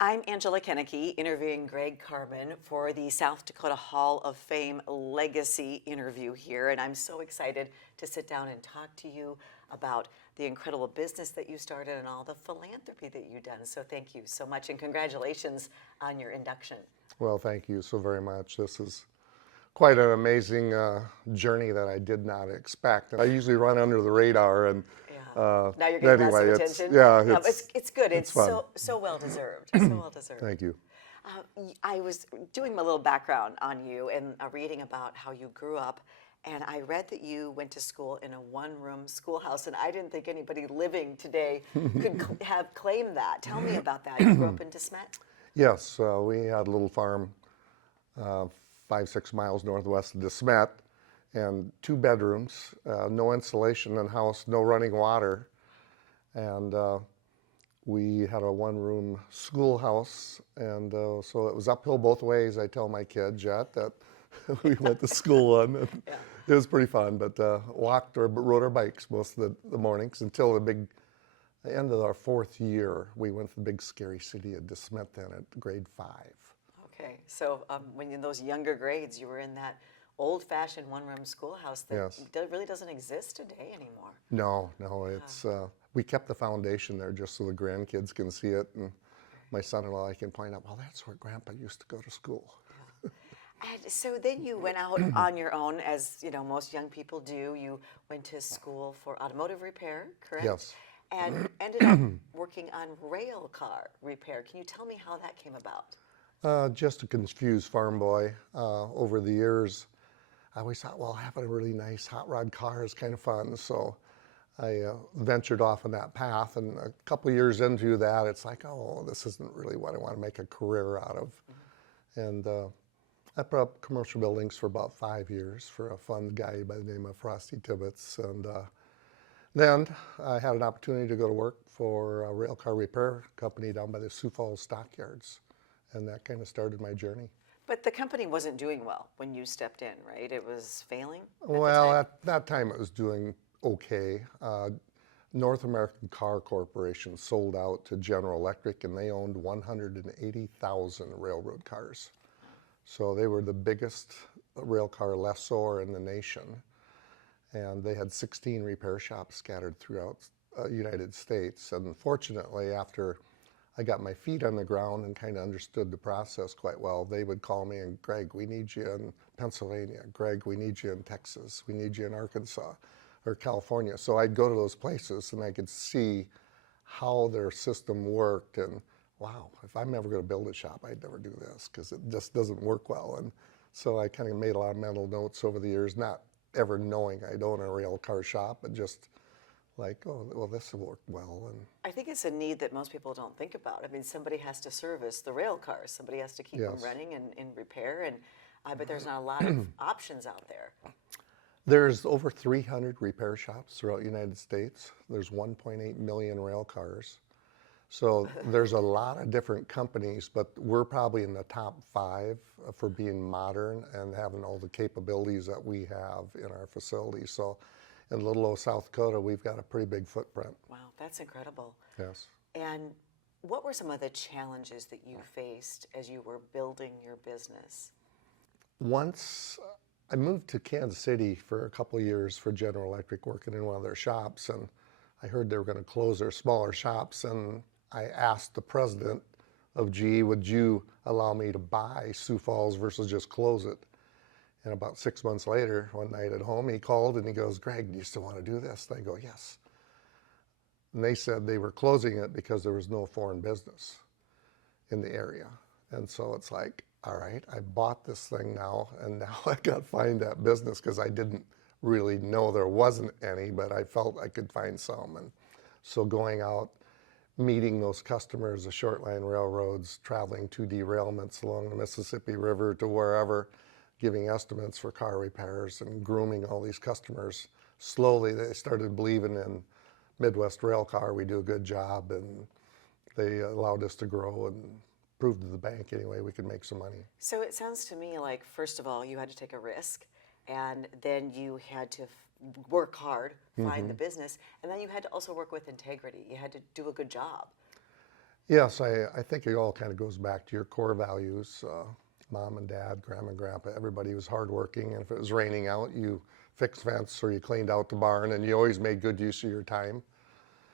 I'm Angela Kennecke, interviewing Greg Carmon for the South Dakota Hall of Fame Legacy interview here, and I'm so excited to sit down and talk to you about the incredible business that you started and all the philanthropy that you've done. So thank you so much, and congratulations on your induction. Well, thank you so very much. This is quite an amazing journey that I did not expect. I usually run under the radar, and Now you're getting anyway, lots of attention. It's good. It's fun. so well deserved. So well deserved. Thank you. I was doing my little background on you and reading about how you grew up, and I read that you went to school in a one-room schoolhouse, and I didn't think anybody living today could have claimed that. Tell me about that. You grew up in DeSmet? Yes, we had a little farm 5-6 miles northwest of DeSmet, and 2 bedrooms, no insulation in the house, no running water, and we had a one-room schoolhouse, and so it was uphill both ways. I tell my kids yet that we went to school on, and it was pretty fun, but walked or rode our bikes most of the mornings until the end of our 4th year. We went to the big scary city of DeSmet then at grade 5. Okay, so when in those younger grades, you were in that old-fashioned one-room schoolhouse that really doesn't exist today anymore. No, it's we kept the foundation there just so the grandkids can see it, and my son-in-law can point out, well, that's where Grandpa used to go to school. And so then you went out on your own, as you know most young people do. You went to school for automotive repair, correct? Yes. And ended up working on rail car repair. Can you tell me how that came about? Just a confused farm boy. Over the years, I always thought, well, having a really nice hot rod car is kind of fun. So I ventured off on that path. And a couple of years into that, it's like, oh, this isn't really what I want to make a career out of. And I put up commercial buildings for about 5 years for a fun guy by the name of Frosty Tibbetts. And then I had an opportunity to go to work for a railcar repair company down by the Sioux Falls stockyards. And that kind of started my journey. But the company wasn't doing well when you stepped in, right? It was failing? Well, at that time it was doing okay. North American Car Corporation sold out to General Electric, and they owned 180,000 railroad cars. So they were the biggest railcar lessor in the nation. And they had 16 repair shops scattered throughout the United States. And fortunately, after I got my feet on the ground and kind of understood the process quite well, they would call me and, Greg, we need you in Pennsylvania. Greg, we need you in Texas. We need you in Arkansas or California. So I'd go to those places and I could see how their system worked. And wow, if I'm ever going to build a shop, I'd never do this because it just doesn't work well. And so I kind of made a lot of mental notes over the years, not ever knowing I'd own a rail car shop, but just like, oh, well, this will work well. And I think it's a need that most people don't think about. I mean, somebody has to service the rail cars. Somebody has to keep them running and in repair. And but there's not a lot of options out there. There's over 300 repair shops throughout the United States. There's 1.8 million rail cars. So there's a lot of different companies, but we're probably in the top 5 for being modern and having all the capabilities that we have in our facility. So in little old South Dakota, we've got a pretty big footprint. Wow, that's incredible. Yes. And what were some of the challenges that you faced as you were building your business? Once I moved to Kansas City for a couple of years for General Electric, working in one of their shops, and I heard they were going to close their smaller shops, and I asked the president of GE, would you allow me to buy Sioux Falls versus just close it? And about 6 months later, one night at home, he called and he goes, Greg, do you still want to do this? And I go, yes. And they said they were closing it because there was no foreign business in the area. And so it's like, all right, I bought this thing now, and now I got to find that business because I didn't really know there wasn't any, but I felt I could find some. And so going out, meeting those customers, the short line railroads, traveling to derailments along the Mississippi River to wherever, giving estimates for car repairs and grooming all these customers. Slowly they started believing in Midwest Railcar. We do a good job, and they allowed us to grow and prove to the bank anyway we could make some money. So it sounds to me like, first of all, you had to take a risk, and then you had to work hard, find the business, and then you had to also work with integrity. You had to do a good job. Yes, I think it all kind of goes back to your core values. Mom and dad, grandma and grandpa, everybody was hardworking. And if it was raining out, you fixed fence or you cleaned out the barn, and you always made good use of your time.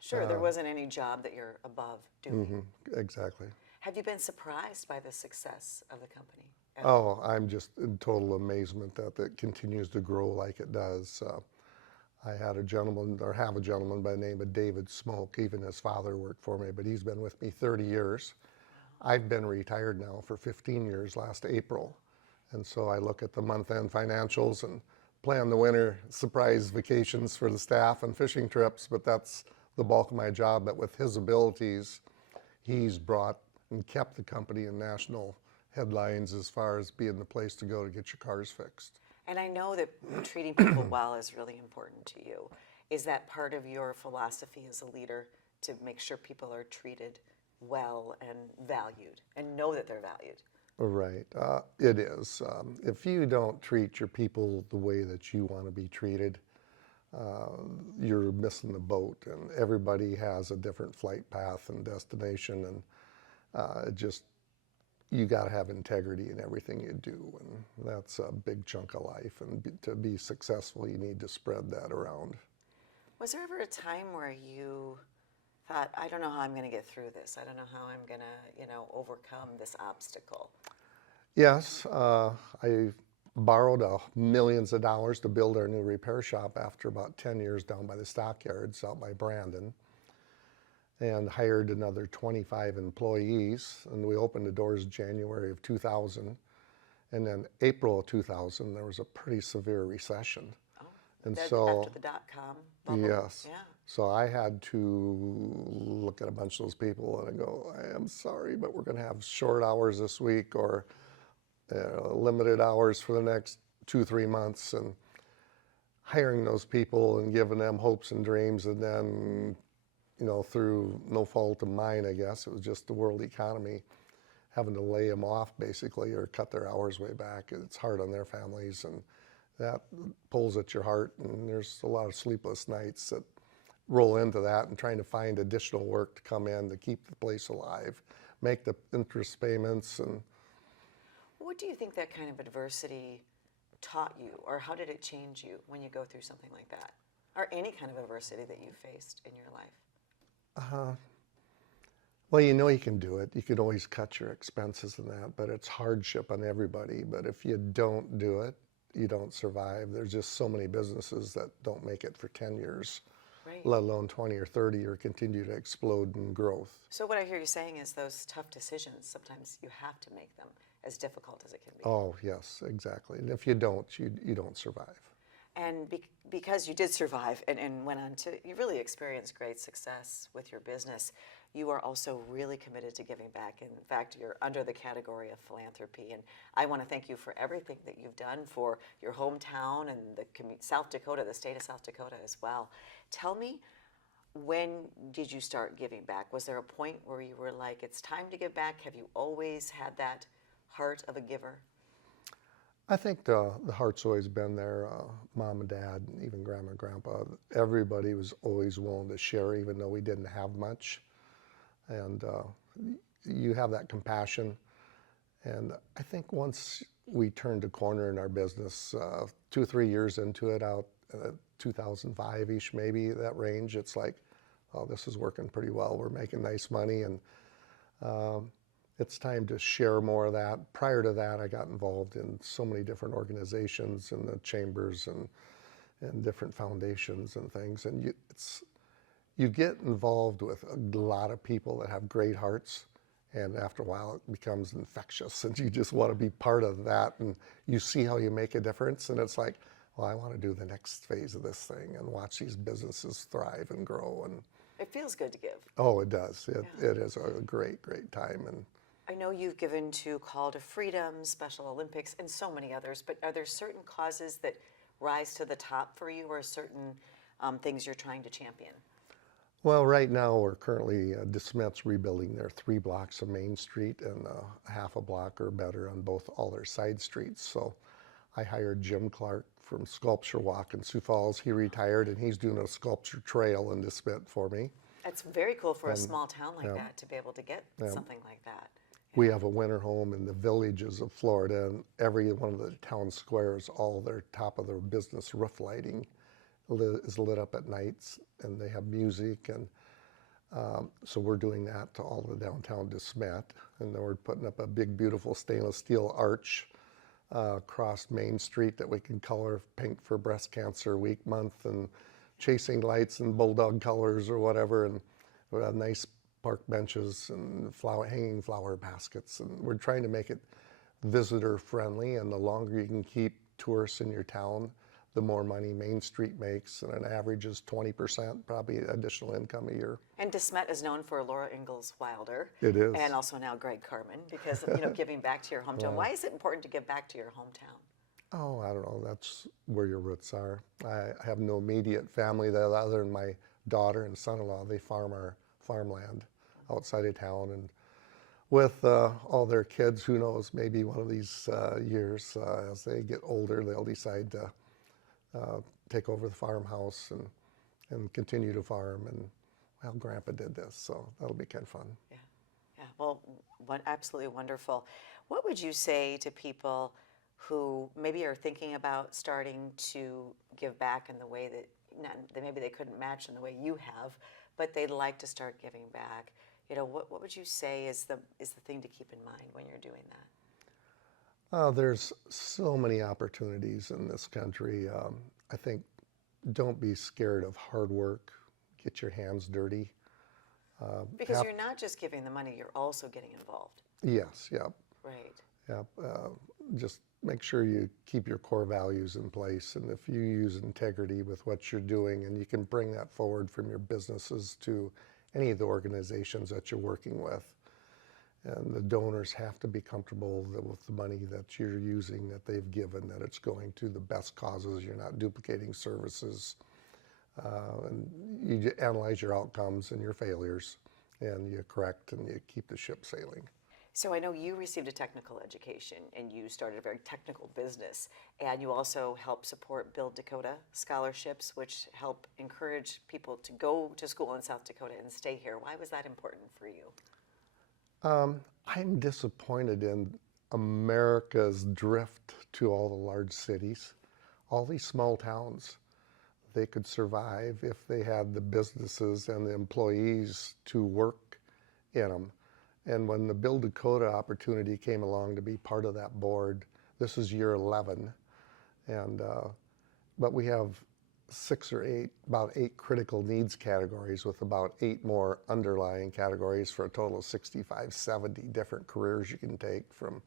Sure, there wasn't any job that you're above doing. Exactly. Have you been surprised by the success of the company at Oh, all? I'm just in total amazement that it continues to grow like it does. I had a gentleman, or have a gentleman by the name of David Smoke. Even his father worked for me, but he's been with me 30 years. I've been retired now for 15 years last April. And so I look at the month-end financials and plan the winter surprise vacations for the staff and fishing trips, but that's the bulk of my job. But with his abilities, he's brought and kept the company in national headlines as far as being the place to go to get your cars fixed. And I know that treating people well is really important to you. Is that part of your philosophy as a leader, to make sure people are treated well and valued and know that they're valued? Right, it is. If you don't treat your people the way that you want to be treated, you're missing the boat. And everybody has a different flight path and destination, and you got to have integrity in everything you do, and that's a big chunk of life. And to be successful, you need to spread that around. Was there ever a time where you thought, I don't know how I'm going to get through this. I don't know how I'm going to, overcome this obstacle? Yes, I borrowed millions of dollars to build our new repair shop after about 10 years down by the stockyards out by Brandon, and hired another 25 employees, and we opened the doors January of 2000. And then April of 2000, there was a pretty severe recession. Oh, And that so, after the dot-com bubble? yes. Yeah. So I had to look at a bunch of those people and I go, I am sorry, but we're going to have short hours this week, or limited hours for the next 2-3 months. And hiring those people and giving them hopes and dreams, and then through no fault of mine, I guess, it was just the world economy, having to lay them off basically, or cut their hours way back. It's hard on their families, and that pulls at your heart, and there's a lot of sleepless nights that roll into that, and trying to find additional work to come in to keep the place alive, make the interest payments. And What do you think that kind of adversity taught you, or how did it change you when you go through something like that, or any kind of adversity that you faced in your life? well, you can do it. You can always cut your expenses and that, but it's hardship on everybody. But if you don't do it, you don't survive. There's just so many businesses that don't make it for 10 years, Right. let alone 20 or 30, or continue to explode in growth. So what I hear you saying is those tough decisions, sometimes you have to make them, as difficult as it can be. Oh, yes, exactly. And if you don't, you don't survive. And because you did survive and went on to, you really experienced great success with your business, you are also really committed to giving back. In fact, you're under the category of philanthropy. And I want to thank you for everything that you've done for your hometown and the South Dakota, the state of South Dakota as well. Tell me, when did you start giving back? Was there a point where you were like, it's time to give back? Have you always had that heart of a giver? I think the heart's always been there. Mom and dad, and even grandma and grandpa, everybody was always willing to share, even though we didn't have much. And you have that compassion. And I think once we turned a corner in our business, 2 or 3 years into it, out 2005-ish, maybe that range, it's like, oh, this is working pretty well. We're making nice money, and it's time to share more of that. Prior to that, I got involved in so many different organizations and the chambers and different foundations and things. And you get involved with a lot of people that have great hearts, and after a while it becomes infectious, and you just want to be part of that, and you see how you make a difference, and it's like, well, I want to do the next phase of this thing and watch these businesses thrive and grow. And It feels good to give. oh, it does. It is a great, great time. And I know you've given to Call to Freedom, Special Olympics, and so many others, but are there certain causes that rise to the top for you, or certain things you're trying to champion? well, right now we're currently DeSmet's rebuilding their 3 blocks of Main Street, and half a block or better on all their side streets. So I hired Jim Clark from Sculpture Walk in Sioux Falls. He retired, and he's doing a sculpture trail in DeSmet for me. That's very cool for a And, small town like yeah, that to be able to get yeah. something like that. We have a winter home in the villages of Florida, and every one of the town squares, all their top of their business roof lighting is lit up at nights, and they have music, and so we're doing that to all the downtown De Smet, and then we're putting up a big, beautiful stainless steel arch across Main Street that we can color pink for Breast Cancer Week month, and chasing lights and bulldog colors or whatever, and we have nice park benches and hanging flower baskets, and we're trying to make it visitor friendly, and the longer you can keep tourists in your town, the more money Main Street makes, and an average is 20% probably additional income a year. And De Smet is known for Laura Ingalls Wilder. It is. And also now Greg Carmon, because, giving back to your hometown. Why is it important to give back to your hometown? Oh, I don't know. That's where your roots are. I have no immediate family that other than my daughter and son-in-law. They farm our farmland outside of town, and with all their kids, who knows, maybe one of these years as they get older, they'll decide to take over the farmhouse and continue to farm. And well, Grandpa did this, so that'll be kind of fun. Yeah, yeah. Well, absolutely wonderful. What would you say to people who maybe are thinking about starting to give back in the way that maybe they couldn't match in the way you have, but they'd like to start giving back? What would you say is the thing to keep in mind when you're doing that? There's so many opportunities in this country. I think don't be scared of hard work. Get your hands dirty. Because you're not just giving the money, you're also getting involved. Yes, yep. Right. Yep. Just make sure you keep your core values in place, and if you use integrity with what you're doing, and you can bring that forward from your businesses to any of the organizations that you're working with. And the donors have to be comfortable with the money that you're using, that they've given, that it's going to the best causes, you're not duplicating services. And you analyze your outcomes and your failures, and you correct and you keep the ship sailing. So I know you received a technical education and you started a very technical business, and you also help support Build Dakota scholarships, which help encourage people to go to school in South Dakota and stay here. Why was that important for you? I'm disappointed in America's drift to all the large cities. All these small towns, they could survive if they had the businesses and the employees to work in them. And when the Build Dakota opportunity came along to be part of that board, this is year 11, and but we have about eight critical needs categories, with about 8 more underlying categories, for a total of 65, 70 different careers you can take, from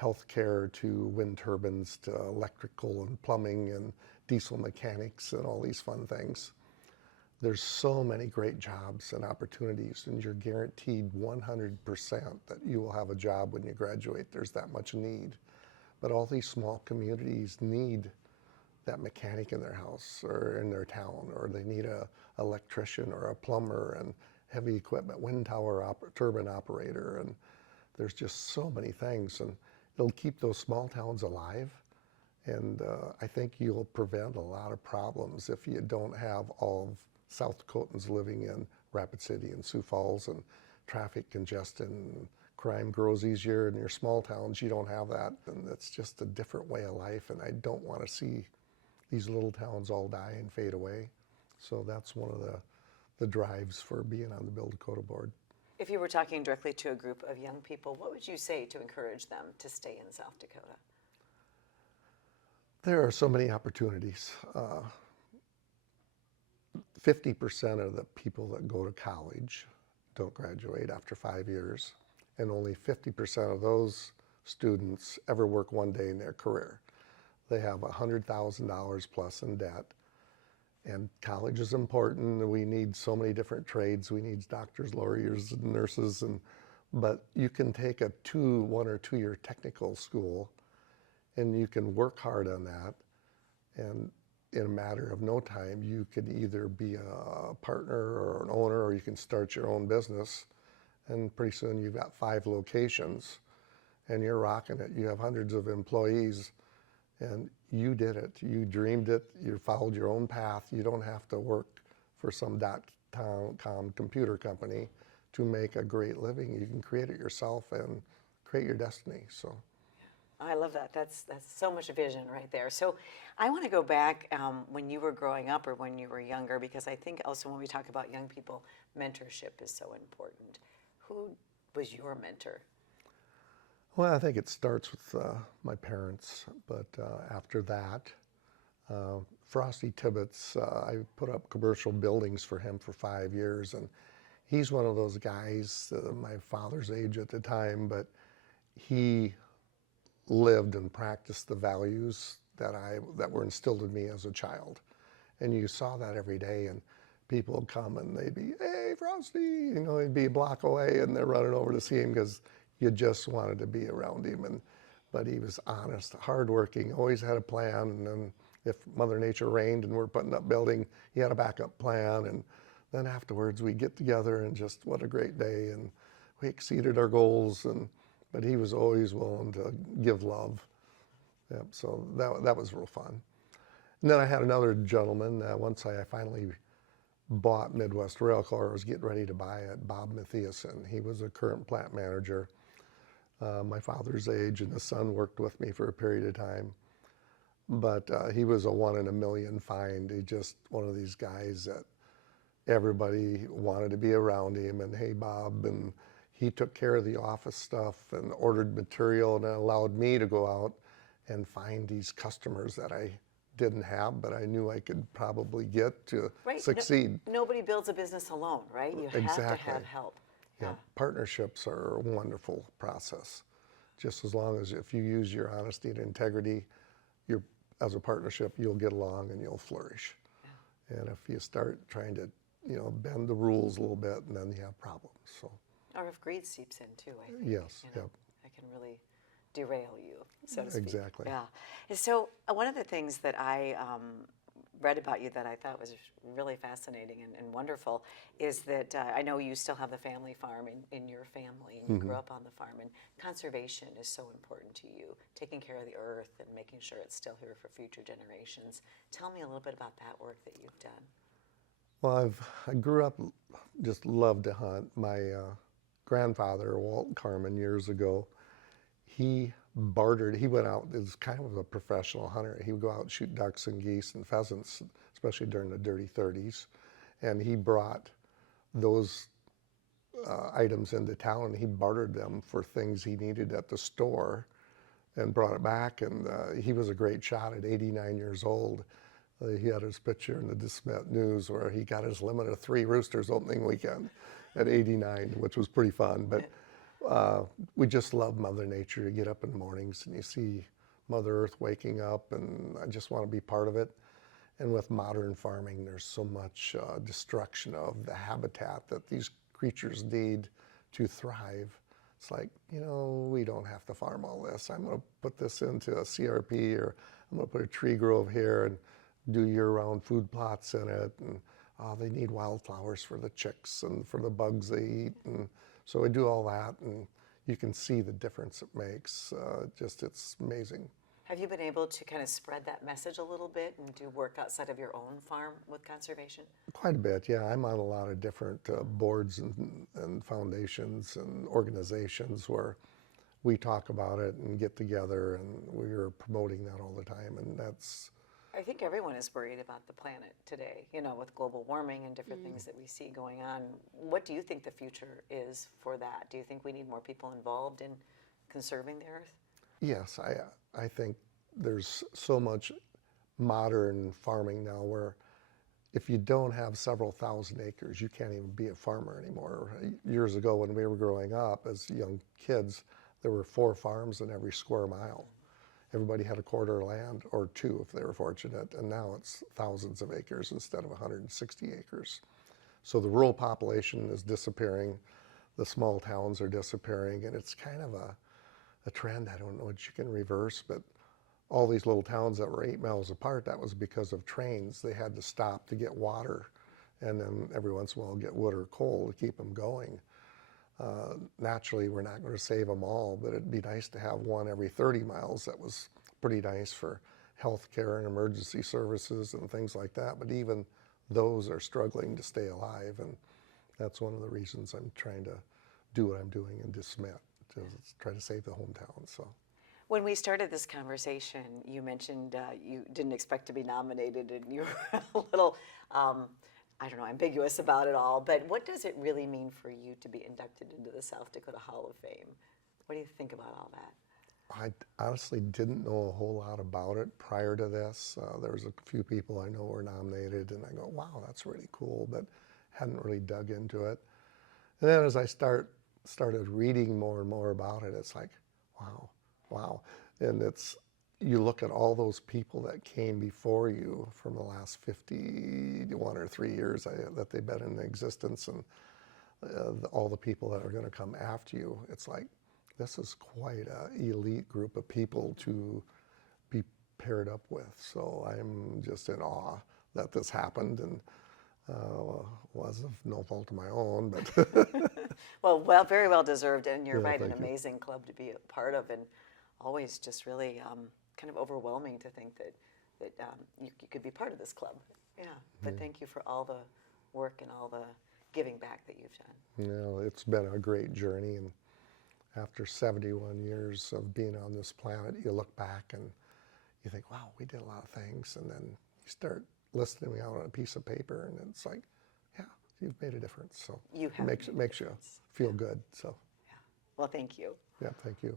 healthcare to wind turbines to electrical and plumbing and diesel mechanics and all these fun things. There's so many great jobs and opportunities, and you're guaranteed 100% that you will have a job when you graduate. There's that much need. But all these small communities need that mechanic in their house or in their town, or they need an electrician or a plumber and heavy equipment, wind tower turbine operator, and there's just so many things, and it'll keep those small towns alive. And I think you'll prevent a lot of problems if you don't have all of South Dakotans living in Rapid City and Sioux Falls, and traffic congestion, and crime grows easier in your small towns. You don't have that, and it's just a different way of life, and I don't want to see these little towns all die and fade away. So that's one of the drives for being on the Build Dakota board. If you were talking directly to a group of young people, what would you say to encourage them to stay in South Dakota? There are so many opportunities. 50% of the people that go to college don't graduate after 5 years, and only 50% of those students ever work one day in their career. They have $100,000 plus in debt, and college is important. We need so many different trades. We need doctors, lawyers, and nurses, but you can take a 1 or 2 year technical school, and you can work hard on that, and in a matter of no time, you could either be a partner or an owner, or you can start your own business, and pretty soon you've got 5 locations, and you're rocking it. You have hundreds of employees, and you did it. You dreamed it. You followed your own path. You don't have to work for some computer company to make a great living. You can create it yourself and create your destiny. So. I love that. That's so much vision right there. So I want to go back when you were growing up or when you were younger, because I think also when we talk about young people, mentorship is so important. Who was your mentor? Well, I think it starts with my parents, but after that, Frosty Tibbetts, I put up commercial buildings for him for 5 years, and he's one of those guys, my father's age at the time, but he lived and practiced the values that were instilled in me as a child. And you saw that every day, and people would come and they'd be, "Hey, Frosty," he'd be a block away and they're running over to see him because you just wanted to be around him. But he was honest, hardworking, always had a plan. And then if Mother Nature rained and we're putting up building, he had a backup plan. And then afterwards we'd get together and just, what a great day. And we exceeded our goals. But he was always willing to give love. Yep, so that was real fun. And then I had another gentleman, once I finally bought Midwest Railcar, I was getting ready to buy it, Bob Matthiasen. He was a current plant manager, my father's age, and the son worked with me for a period of time. But he was a 1 in a million find. He just one of these guys that everybody wanted to be around him, and hey, Bob, and he took care of the office stuff and ordered material, and it allowed me to go out and find these customers that I didn't have, but I knew I could probably get to succeed. Nobody builds a business alone, right? You have to have help. Yeah, partnerships are a wonderful process. Just as long as if you use your honesty and integrity, as a partnership, you'll get along and you'll flourish. Yeah. And if you start trying to, bend the rules a little bit, and then you have problems. So. Or if greed seeps in too, I think. Yes, yep. It can really derail you, so to speak. Exactly. Yeah. And so one of the things that I read about you that I thought was really fascinating and wonderful is that I know you still have the family farm in your family, and you grew up on the farm, and conservation is so important to you, taking care of the earth and making sure it's still here for future generations. Tell me a little bit about that work that you've done. Well, I grew up, just loved to hunt. My grandfather, Walt Carmon, years ago, he bartered. He went out, as kind of a professional hunter. He would go out and shoot ducks and geese and pheasants, especially during the dirty 30s. And he brought those items into town, and he bartered them for things he needed at the store and brought it back. And he was a great shot at 89 years old. He had his picture in the Dismet News where he got his limit of 3 roosters opening weekend at 89, which was pretty fun. But we just love Mother Nature. You get up in the mornings and you see Mother Earth waking up, and I just want to be part of it. And with modern farming, there's so much destruction of the habitat that these creatures need to thrive. It's like, we don't have to farm all this. I'm going to put this into a CRP, or I'm going to put a tree grove here and do year-round food plots in it. And they need wildflowers for the chicks and for the bugs they eat. And so I do all that, and you can see the difference it makes. It's amazing. Have you been able to kind of spread that message a little bit and do work outside of your own farm with conservation? Quite a bit, yeah. I'm on a lot of different boards and foundations and organizations where we talk about it and get together, and we're promoting that all the time. And I think everyone is worried about the planet today, with global warming and different things that we see going on. What do you think the future is for that? Do you think we need more people involved in conserving the earth? Yes, I think there's so much modern farming now where if you don't have several thousand acres, you can't even be a farmer anymore. Years ago when we were growing up as young kids, there were 4 farms in every square mile. Everybody had a quarter of land, or 2 if they were fortunate, and now it's thousands of acres instead of 160 acres. So the rural population is disappearing, the small towns are disappearing, and it's kind of a trend. I don't know what you can reverse, but all these little towns that were 8 miles apart, that was because of trains. They had to stop to get water, and then every once in a while get wood or coal to keep them going. Naturally, we're not going to save them all, but it'd be nice to have one every 30 miles. That was pretty nice for health care and emergency services and things like that. But even those are struggling to stay alive, and that's one of the reasons I'm trying to do what I'm doing in DeSmet, to try to save the hometown. So. When we started this conversation, you mentioned you didn't expect to be nominated, and you were a little, I don't know, ambiguous about it all. But what does it really mean for you to be inducted into the South Dakota Hall of Fame? What do you think about all that? I honestly didn't know a whole lot about it prior to this. There was a few people I know were nominated, and I go, wow, that's really cool, but hadn't really dug into it. And then as I started reading more and more about it, it's like, wow. And you look at all those people that came before you from the last 51 or 3 years that they've been in existence, and all the people that are going to come after you. It's like, this is quite an elite group of people to be paired up with. So I'm just in awe that this happened, and was of no fault of my own, but well, very well deserved, and you're Yeah, right, an thank you. amazing club to be a part of, and always just really kind of overwhelming to think that you could be part of this club. Yeah, but thank you for all the work and all the giving back that you've done. It's been a great journey, and after 71 years of being on this planet, you look back and you think, wow, we did a lot of things, and then you start listing them out on a piece of paper, and it's like, yeah, you've made a difference. So You have it makes made a you difference. feel good. So Well, thank you. yeah, thank you.